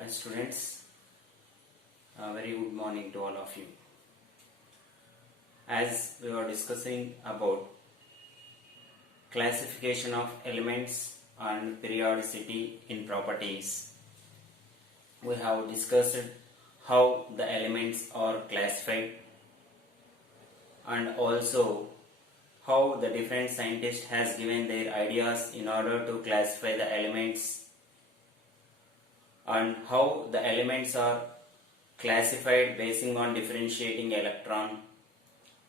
Hi students, a very good morning to all of you. As we were discussing about classification of elements and periodicity in properties, we have discussed how the elements are classified and also how the different scientists has given their ideas in order to classify the elements and how the elements are classified basing on differentiating electron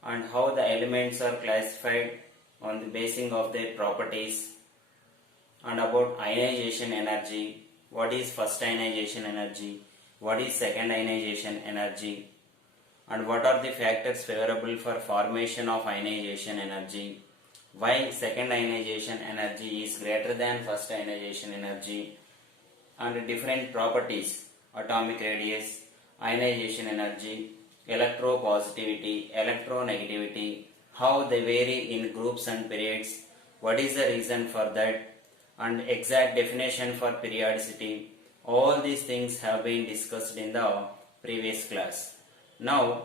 and how the elements are classified on the basing of their properties and about ionization energy, what is first ionization energy, what is second ionization energy, and what are the factors favorable for formation of ionization energy, why second ionization energy is greater than first ionization energy, and different properties, atomic radius, ionization energy, electropositivity, electronegativity, how they vary in groups and periods, what is the reason for that, and exact definition for periodicity. All these things have been discussed in the previous class. Now,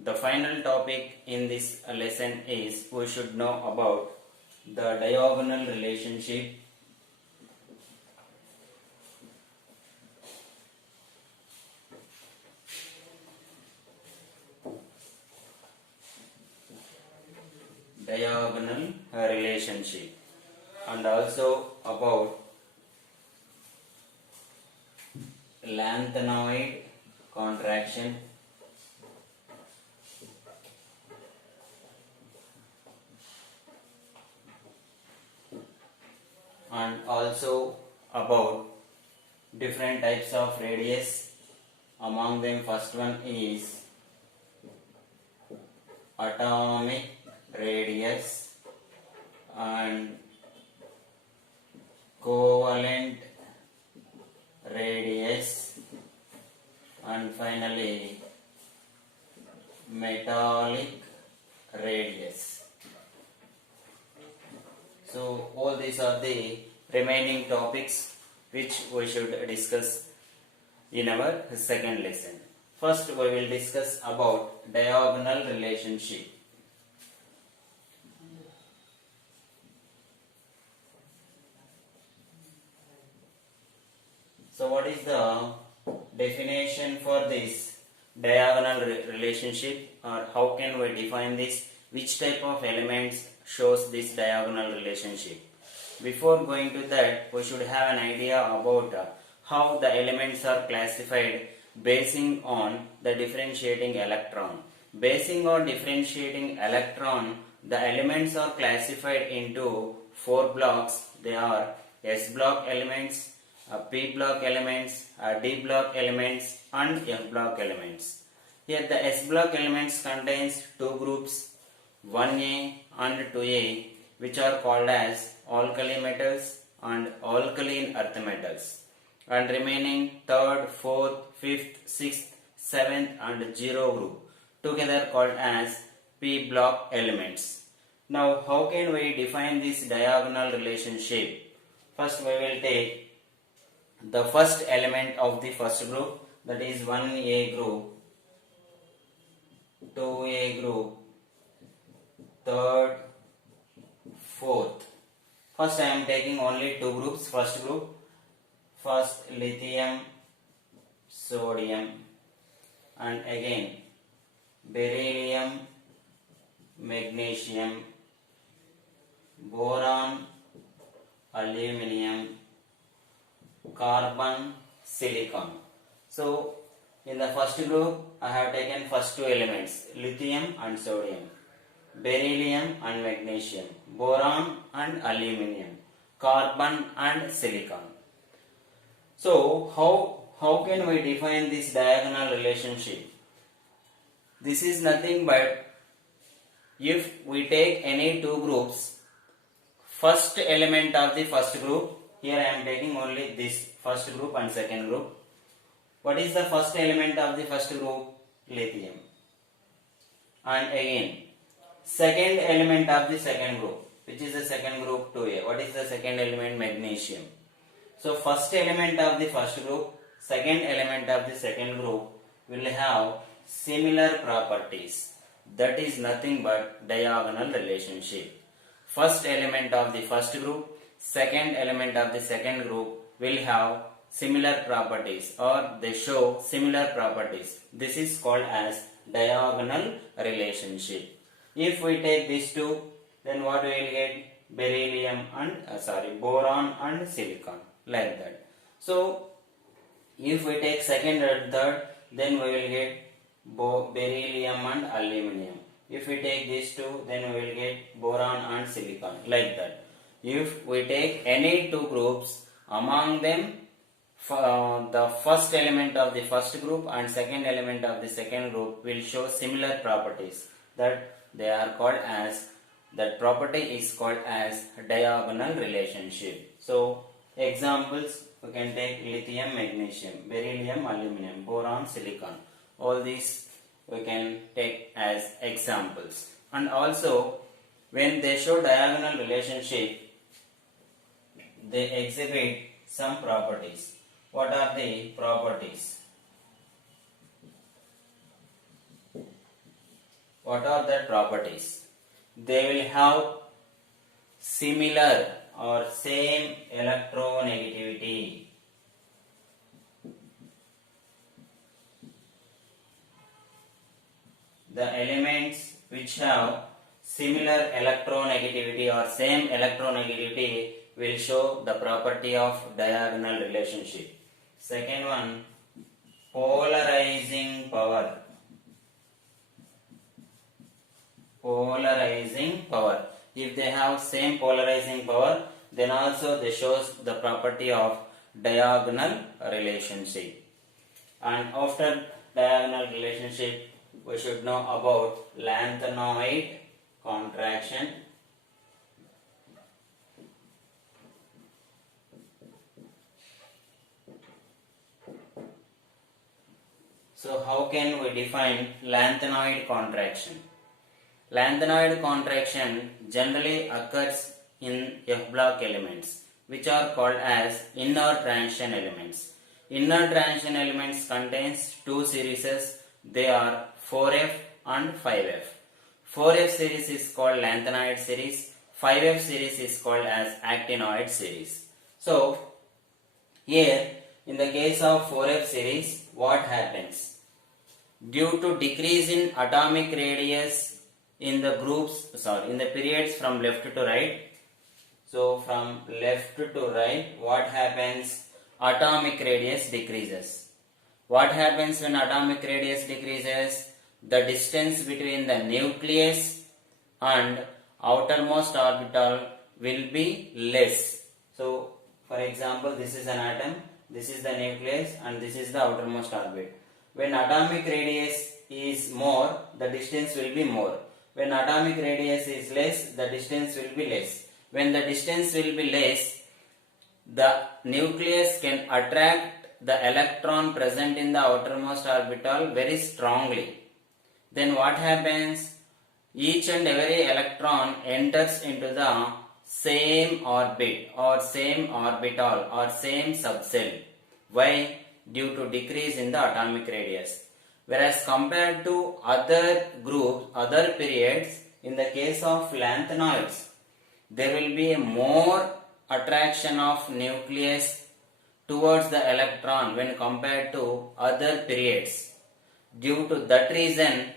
the final topic in this lesson is we should know about the diagonal relationship. Diagonal relationship and also about lanthanoid contraction and also about different types of radius. Among them, first one is atomic radius and covalent radius and finally metallic radius. So all these are the remaining topics which we should discuss in our second lesson. First we will discuss about diagonal relationship. So what is the definition for this diagonal relationship, or how can we define this? Which type of elements shows this diagonal relationship? Before going to that, we should have an idea about how the elements are classified basing on the differentiating electron. Basing on differentiating electron, the elements are classified into 4 blocks. They are S block elements, P block elements, D block elements and F block elements. Here the S block elements contains 2 groups, 1A and 2A, which are called as alkali metals and alkaline earth metals, and remaining 3rd, 4th, 5th, 6th, 7th and 0 group together called as P block elements. Now how can we define this diagonal relationship? First we will take the first element of the first group, that is 1A group, 2A group, 3rd, 4th. First I am taking only 2 groups. First group, first lithium, sodium, and again beryllium, magnesium, boron, aluminium, carbon, silicon. So in the first group I have taken first 2 elements, lithium and sodium, beryllium and magnesium, boron and aluminium, carbon and silicon. So how can we define this diagonal relationship? This is nothing but if we take any 2 groups, first element of the first group, here I am taking only this first group and second group. What is the first element of the first group? Lithium. And again, second element of the second group, which is the second group 2A. What is the second element? Magnesium. So first element of the first group, second element of the second group will have similar properties. That is nothing but diagonal relationship. First element of the first group, second element of the second group will have similar properties, or they show similar properties. This is called as diagonal relationship. If we take these two, then what we will get? Beryllium and boron and silicon, like that. So if we take second and third, then we will get beryllium and aluminum. If we take these two, then we will get boron and silicon, like that. If we take any two groups, among them the first element of the first group and second element of the second group will show similar properties, that they are called as, that property is called as diagonal relationship. So examples, we can take lithium, magnesium, beryllium, aluminum, boron, silicon. All these we can take as examples. And also, when they show diagonal relationship, they exhibit some properties. What are the properties? What are the properties? They will have similar or same electronegativity. The elements which have similar electronegativity or same electronegativity will show the property of diagonal relationship. Second one, polarizing power. Polarizing power. If they have same polarizing power, then also they shows the property of diagonal relationship. And after diagonal relationship, we should know about lanthanoid contraction. So how can we define lanthanoid contraction? Lanthanoid contraction generally occurs in F-block elements, which are called as inner transition elements. Inner transition elements contains two series. They are 4F and 5F. 4F series is called lanthanoid series. 5F series is called as actinoid series. So here in the case of 4F series, what happens? Due to decrease in atomic radius in the in the periods from left to right. So from left to right, what happens? Atomic radius decreases. What happens when atomic radius decreases? The distance between the nucleus and outermost orbital will be less. So for example, this is an atom, this is the nucleus, and this is the outermost orbit. When atomic radius is more, the distance will be more. When atomic radius is less, the distance will be less. When the distance will be less, the nucleus can attract the electron present in the outermost orbital very strongly. Then what happens? Each and every electron enters into the same orbit or same orbital or same subcell. Why? Due to decrease in the atomic radius. Whereas compared to other groups, other periods, in the case of lanthanoids, there will be a more attraction of nucleus towards the electron when compared to other periods. Due to that reason,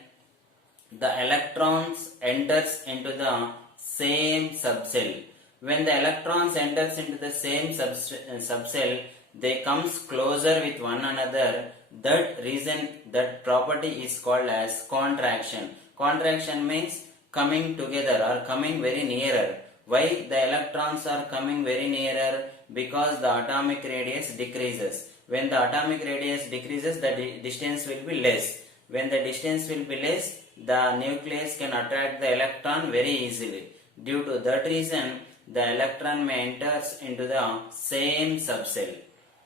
the electrons enters into the same subcell. When the electrons enters into the same subcell, they comes closer with one another. That reason, that property is called as contraction. Contraction means coming together or coming very nearer. Why the electrons are coming very nearer? Because the atomic radius decreases. When the atomic radius decreases, the distance will be less. When the distance will be less, the nucleus can attract the electron very easily. Due to that reason, the electron may enter into the same subcell.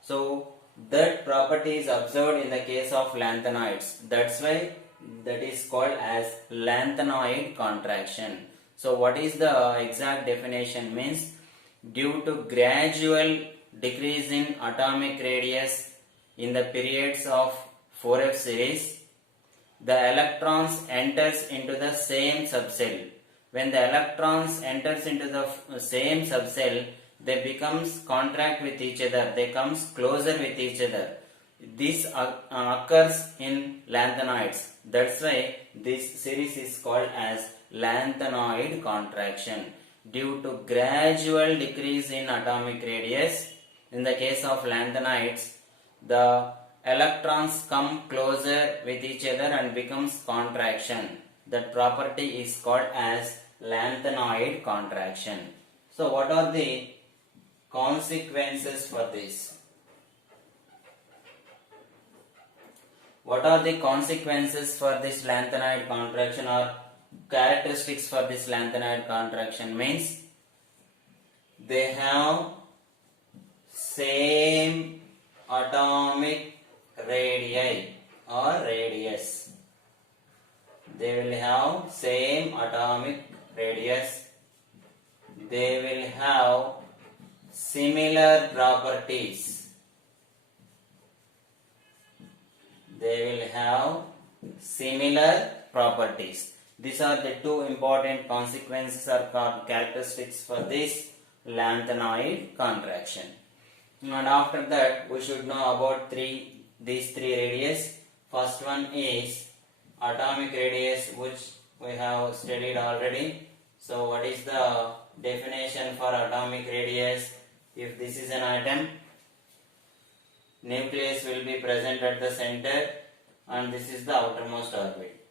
So that property is observed in the case of lanthanoids. That's why that is called as lanthanoid contraction. So what is the exact definition? Means due to gradual decrease in atomic radius in the periods of 4f series, the electrons enters into the same subcell. When the electrons enters into the same subcell, they becomes contract with each other, they comes closer with each other. This occurs in lanthanoids. That's why this series is called as lanthanoid contraction. Due to gradual decrease in atomic radius, in the case of lanthanoids, the electrons come closer with each other and becomes contraction. That property is called as lanthanoid contraction. So what are the consequences for this? What are the consequences for this lanthanoid contraction, or characteristics for this lanthanoid contraction? Means they have same atomic radii or radius. They will have same atomic radius. They will have similar properties. They will have similar properties. These are the two important consequences or characteristics for this lanthanoid contraction. And after that, we should know about these three radius. First one is atomic radius, which we have studied already. So what is the definition for atomic radius? If this is an atom, nucleus will be present at the center and this is the outermost orbit.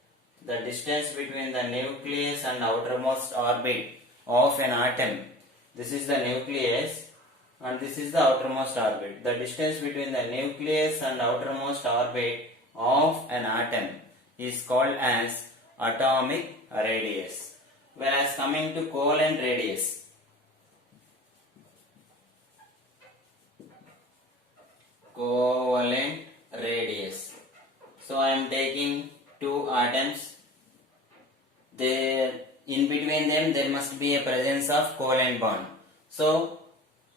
The distance between the nucleus and outermost orbit of an atom, this is the nucleus and this is the outermost orbit. The distance between the nucleus and outermost orbit of an atom is called as atomic radius. Whereas coming to covalent radius, covalent radius. So I am taking two atoms. In between them there must be a presence of covalent bond. So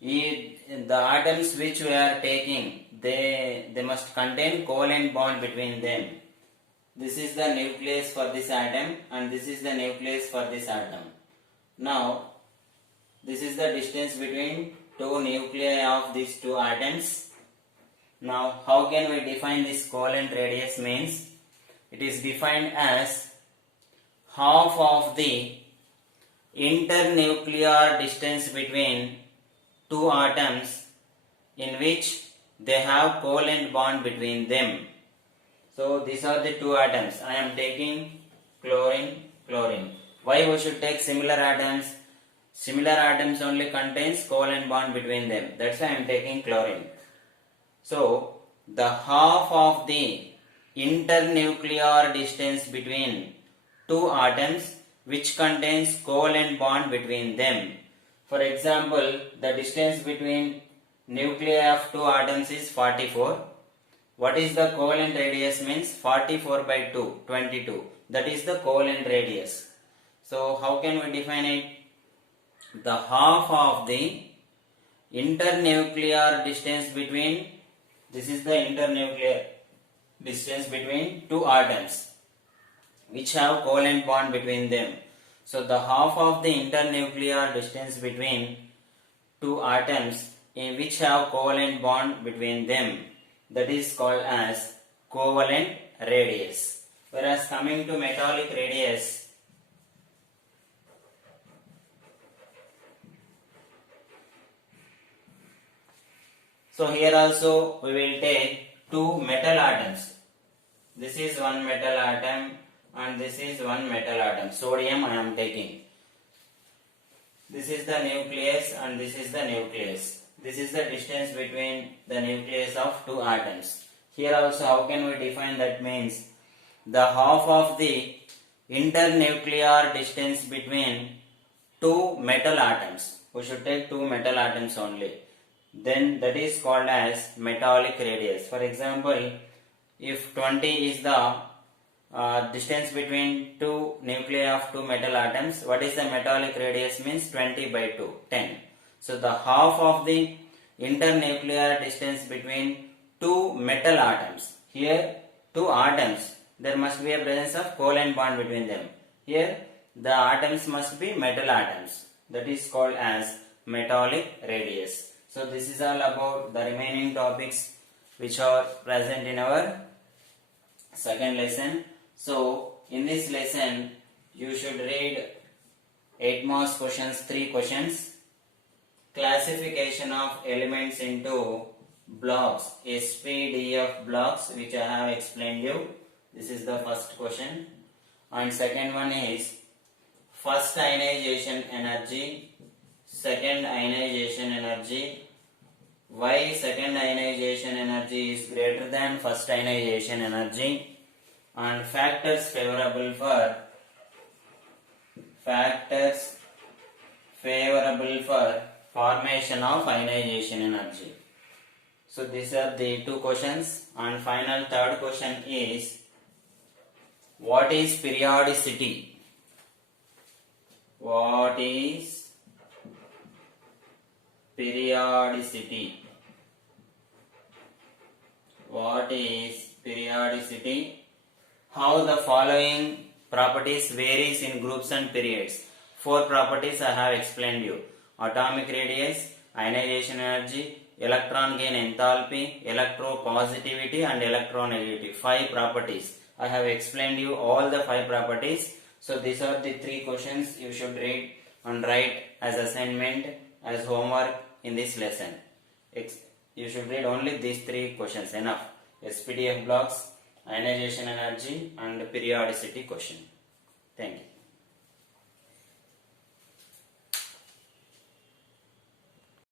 the atoms which we are taking, they must contain covalent bond between them. This is the nucleus for this atom and this is the nucleus for this atom. Now this is the distance between two nuclei of these two atoms. Now how can we define this covalent radius? Means it is defined as half of the internuclear distance between two atoms in which they have covalent bond between them. So these are the two atoms. I am taking chlorine, chlorine. Why we should take similar atoms? Similar atoms only contains covalent bond between them. That's why I am taking chlorine. So the half of the internuclear distance between two atoms which contains covalent bond between them. For example, the distance between nuclei of two atoms is 44. What is the covalent radius? Means 44 by 2, 22. That is the covalent radius. So how can we define it? The half of the internuclear distance between, this is the internuclear distance between two atoms which have covalent bond between them. So the half of the internuclear distance between two atoms in which have covalent bond between them, that is called as covalent radius. Whereas coming to metallic radius, so here also we will take two metal atoms. This is one metal atom and this is one metal atom. Sodium I am taking. This is the nucleus and this is the nucleus. This is the distance between the nucleus of two atoms. Here also how can we define that? Means the half of the internuclear distance between two metal atoms. We should take two metal atoms only. Then that is called as metallic radius. For example, if 20 is the distance between two nuclei of two metal atoms, what is the metallic radius? Means 20 by 2, 10. So the half of the internuclear distance between two metal atoms. Here two atoms. There must be a presence of covalent bond between them. Here the atoms must be metal atoms. That is called as metallic radius. So this is all about the remaining topics which are present in our second lesson. So in this lesson you should read 8 marks questions, 3 questions. Classification of elements into blocks, SPDF blocks, which I have explained you. This is the first question. And second one is first ionization energy, second ionization energy. Why second ionization energy is greater than first ionization energy, and factors favorable for formation of ionization energy. So these are the 2 questions, and final third question is what is periodicity? What is periodicity? What is periodicity? How the following properties varies in groups and periods. 4 properties I have explained you. Atomic radius, ionization energy, electron gain enthalpy, electropositivity and electronegativity. 5 properties. I have explained you all the 5 properties. So these are the 3 questions you should read and write as assignment, as homework in this lesson. You should read only these 3 questions, enough. SPDF blocks, ionization energy and periodicity question. Thank you.